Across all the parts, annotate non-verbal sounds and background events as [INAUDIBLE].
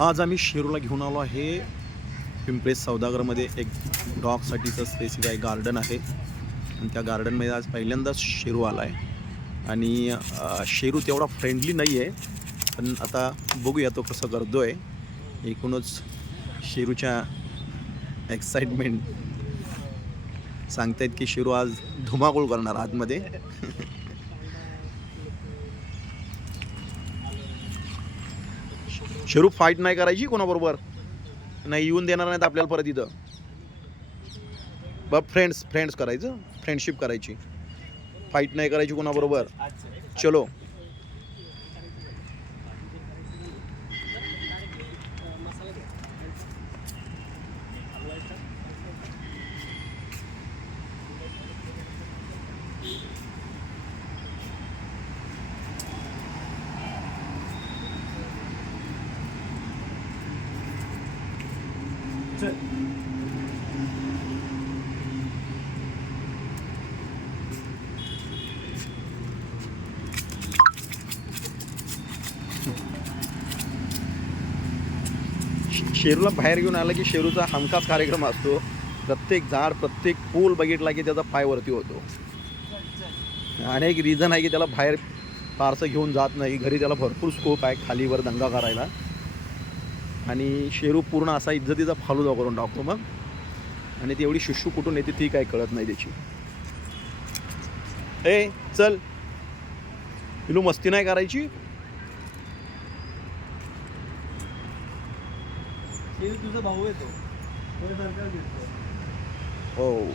आज आम्ही शेरूला घेऊन आलो आहे. पिंपळे सौदागरमध्ये एक डॉगसाठीचं स्पेसिफाय गार्डन आहे. आणि त्या गार्डनमध्ये आज पहिल्यांदाच शेरू आला आहे आणि शेरू तेवढा फ्रेंडली नाही आहे पण आता बघूया तो कसं करतो आहे एकूणच शेरूच्या एक्साइटमेंट सांगतायत की शेरू आज धुमाकूळ करणार आतमध्ये. शेरू फाईट नाही करायची कोणाबरोबर? नाही येऊन देणार नाहीत आपल्याला परत इथं. बघ फ्रेंड्स फ्रेंड्स करायचं. फ्रेंडशिप करायची. फाईट नाही करायची कोणाबरोबर. चलो. शेरूला बाहेर घेऊन आलं की शेरूचा हमखास कार्यक्रम असतो. प्रत्येक झाड प्रत्येक पूल बघितला की त्याचा पाय वरती होतो. आणि एक रिझन आहे की त्याला बाहेर फारसं घेऊन जात नाही. घरी त्याला भरपूर स्कोप आहे खालीवर दंगा करायला. आणि शेरू पूर्ण असा इज्जतीचा फालुदा करून टाकतो मग. आणि ती एवढी शिशू कुठून येते ती काय कळत नाही त्याची. ए चल. पिलू मस्ती नाही करायची? तुझा भाऊ येतो हो.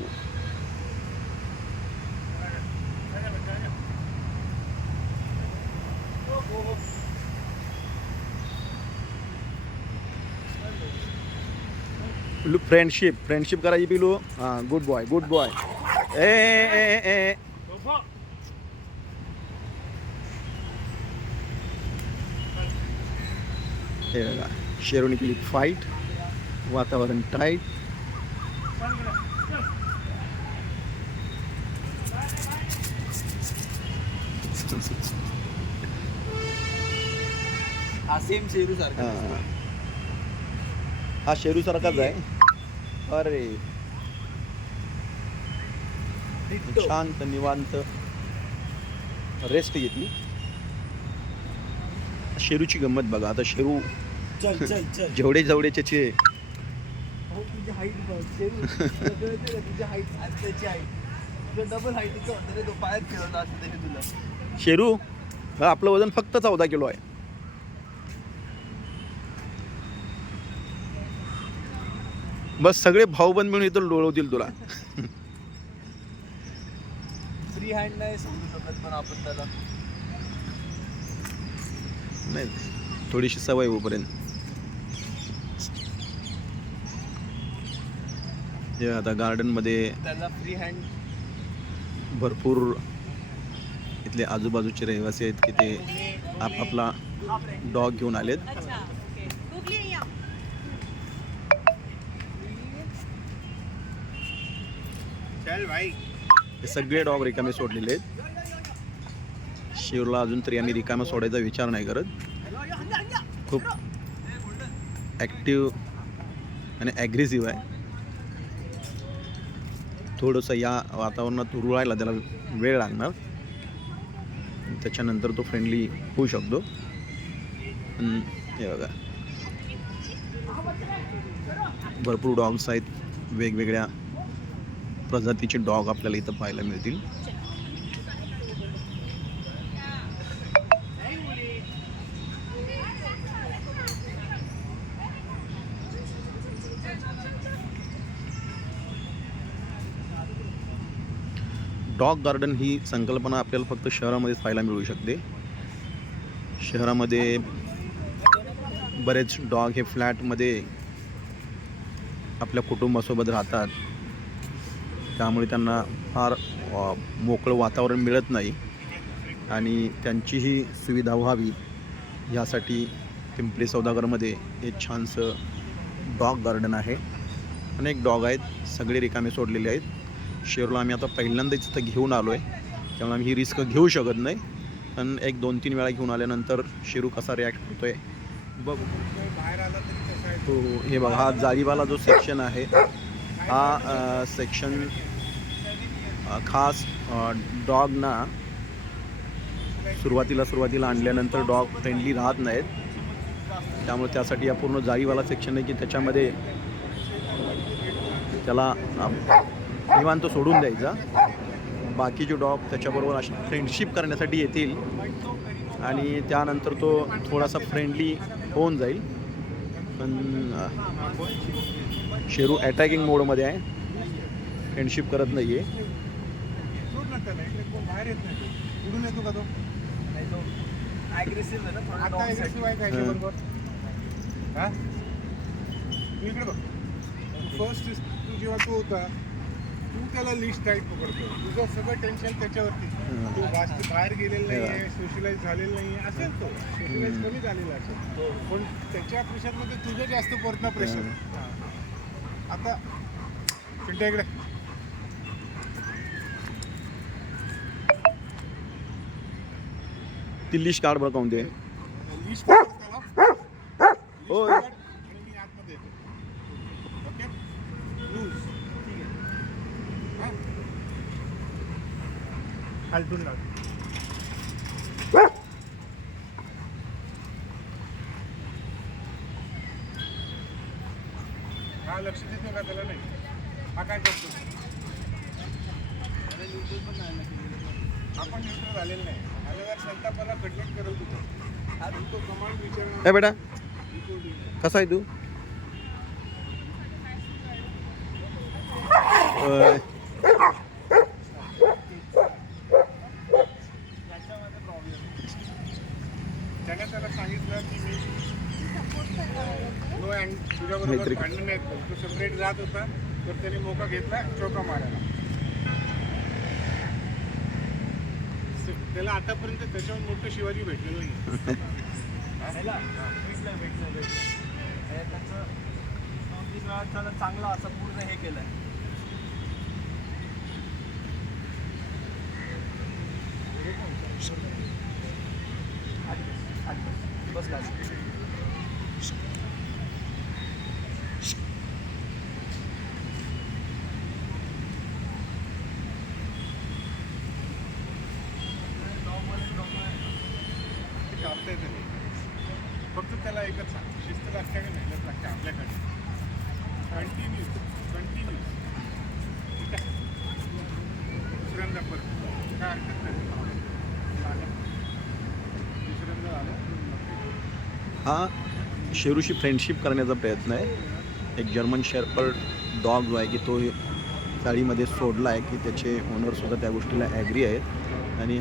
पिलू फ्रेंडशिप फ्रेंडशिप करायची पिलू. हां गुड बॉय गुड बॉय ए ए ए हे बघा शेरोनी केली फाईट वातावरण टाईट सेम शेरू सारखा हा. शेरू सारखाच आहे. अरे. शांत निवांत. रेस्ट घेतली. शेरूची गंमत बघा. आता शेरू [LAUGHS] जेवढे जेवढेचे चे. तुझी हाईट बघ. शेरू [LAUGHS] आपलं वजन फक्त चौदा किलो आहे. बस सगळे भाऊबंद मिळून इथं लोळवतील तुला. फ्री हँड नाही समजू शकत पण आपण त्याला. नाही थोडीशी सवय होईपर्यंत आता गार्डनमध्ये त्याला फ्री हँड भरपूर इथले आजूबाजूचे रहिवासी आहेत की ते आपापला डॉग घेऊन आलेत. हे सगळे डॉग रिकामे सोडलेले आहेत. शिवला अजून तरी आम्ही रिकामे सोडायचा विचार नाही करत. खूप ॲक्टिव्ह आणि ॲग्रेसिव्ह आहे. थोडंसं या वातावरणात रुळायला त्याला वेळ लागणार. त्याच्यानंतर तो फ्रेंडली होऊ शकतो. हे बघा. भरपूर डॉग्स आहेत. वेगवेगळ्या प्रजातीचे डॉग आपल्याला इथं पाहायला मिळतील. डॉग गार्डन ही संकल्पना आपल्याला फक्त शहरामध्येच पाहायला मिळू शकते. शहरामध्ये बरेच डॉग हे फ्लॅटमध्ये आपल्या कुटुंबासोबत राहतात. त्यामुळे त्यांना फार मोकळं वातावरण मिळत नाही. आणि त्यांचीही सुविधा व्हावी यासाठी पिंपरी सौदागरमध्ये एक छानसं डॉग गार्डन आहे. अनेक डॉग आहेत सगळे रिकामे सोडलेले आहेत. शेरूला आम्ही आता पहिल्यांदाच इथं घेऊन आलो आहे त्यामुळे आम्ही ही रिस्क घेऊ शकत नाही. पण एक दोन तीन वेळा घेऊन आल्यानंतर शेरू कसा रिॲक्ट होतो आहे बघ. हो हो. हे बघा हा जाळीवाला जो सेक्शन आहे हा सेक्शन खास डॉगना सुरुवातीला सुरुवातीला आणल्यानंतर डॉग फ्रेंडली राहत नाहीत. त्यामुळे त्यासाठी या पूर्ण जाळीवाला सेक्शन आहे की त्याच्यामध्ये त्याला निवांत सोडून द्यायचा. बाकीचे डॉग त्याच्याबरोबर अशी फ्रेंडशिप करण्यासाठी येतील. आणि त्यानंतर तो थोडासा फ्रेंडली होऊन जाईल. पण शेरू अटॅकिंग मोडमध्ये आहे. फ्रेंडशिप करत नाही आहे सोड ना त्याला इकडे कोण बाहेर येत नाही तो. हं. हा? फर्स्ट जेव्हा तो होता तू त्याला लिस्ट टाईट पकडतो. तुझं सगळं टेन्शन त्याच्यावरती. हं. तो जास्त बाहेर गेलेला नाही हे. आहे सोशलाइज झालेला नाही आहे असेल तो. सोशलाइज हं. कमी झालेला असेल. तो पण त्याच्या प्रेशरमध्ये तुझं जास्त पडतं प्रेशर आता चिंता इकडे. ती लिस्ट कार्ड बरं काऊन दे. लिस्ट त्याला होय. आणि मी आतमध्ये येतो. ओके लूज ठीक आहे. हा? लक्ष देतो का त्याला नाही? हा काय करतो? आपण न्यूट्रल झालेलं नाही. आल्यावर संतापाला कटलेट करत होतो हा तो कमांड विचारणार ए बेटा कसा आहे तू [LAUGHS] अं, त्याने त्याला सांगितलं की मी नो अँड तुझ्याबरोबर मैत्री. भांडण करत. तो सेपरेट जात होता तर त्याने मोका घेतला चौका मारायला त्याला आतापर्यंत त्याच्याहून मोठं शिवाजी भेटलेलं नाही ह्याला? भेटलं भेटलं भेटलं त्याचं तीन वेळा त्याला चांगला असं पूर्ण हे केलंय खाली बस, खाली बस. बस खाली. ते कापता येतं नाही फक्त त्याला एकच सांग शिस्त लागते का मेहनत लागते आपल्याकडे कंटिन्यू कंटिन्यू ठीक आहे दुसऱ्यांदा परत काय हरकत नाही झालं. दुसऱ्यांदा झालं हा शेरूशी फ्रेंडशिप करण्याचा प्रयत्न आहे. एक जर्मन शेअरपर डॉग जो आहे की तो चाळीमध्ये सोडला आहे की त्याचे ओनरसुद्धा त्या गोष्टीला ॲग्री आहेत. आणि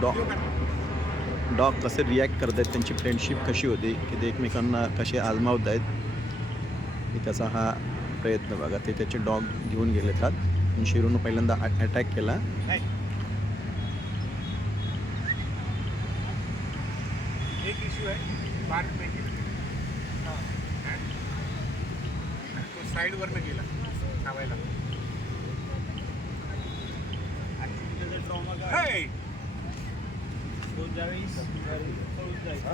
डॉग डॉग कसे रिॲक्ट करत आहेत त्यांची फ्रेंडशिप कशी होते की ते एकमेकांना कसे आजमावत आहेत की त्याचा हा प्रयत्न बघा. ते त्याचे डॉग घेऊन गेले आहेत आणि शेरूनं पहिल्यांदा अटॅक केला. एक इश्यू आहे. केलं हां. हा? तो साईडवरनं गेला? Hey! तो ज्यावेळेस पळून जायचा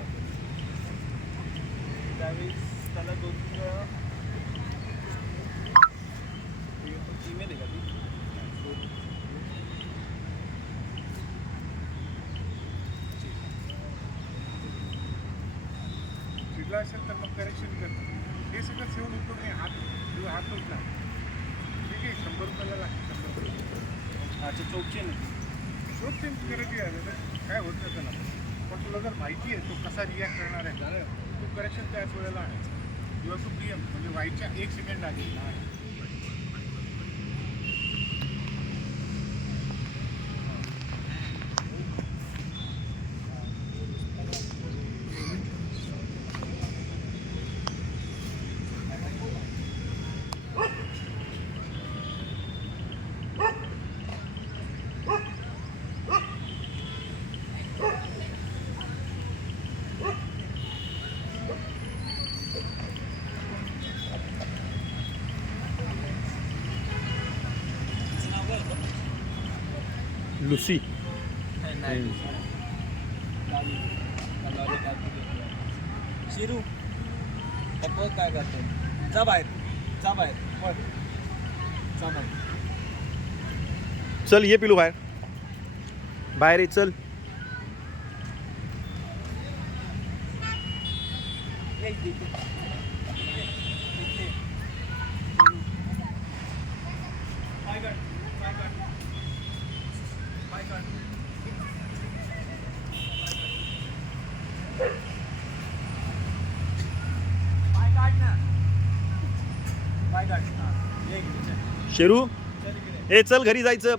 त्यावेळेस त्याला दोन तीन वेळा ईमेल आहे का ती चिडला असेल तर मग करेक्शन करतो हे सगळं सेवून उपयोग नाही. हात हात उठला ठीक आहे शंभर रुपयाला लागते शंभर रुपये अच्छा चौकशी नाही शोध ते करायची आहे. तर काय होत नाही त्याला. पण तुला जर माहिती आहे तो कसा रिॲक्ट करणार आहे? तू करेक्शन त्याच वेळेला आणायचं किंवा तू पी म्हणजे व्हायच्या एक सेकंड आधी लुसी नाही शिरू काय करतो जा बाहेर जा बाहेर पळ. जा बाहेर. चल ये पिलू बाहेर. बाहेर ये चल. ये इथे, इथे. इथे. पाय काढ, पाय काढ. हा. शेरू. ए चल घरी जायचं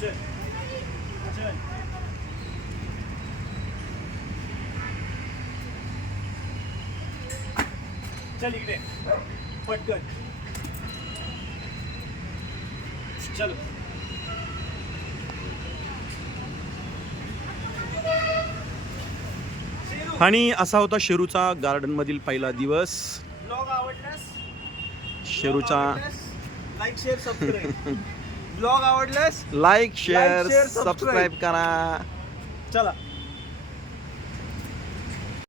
चल. चल. चल इकडे. पटकन. चल. आणि असा होता शेरूचा गार्डनमधील पहिला दिवस. ब्लॉग आवडल्यास शेरूचा लाईक शेअर सबस्क्राईब ब्लॉग आवडल्यास लाईक शेअर. सबस्क्राईब करा. चला.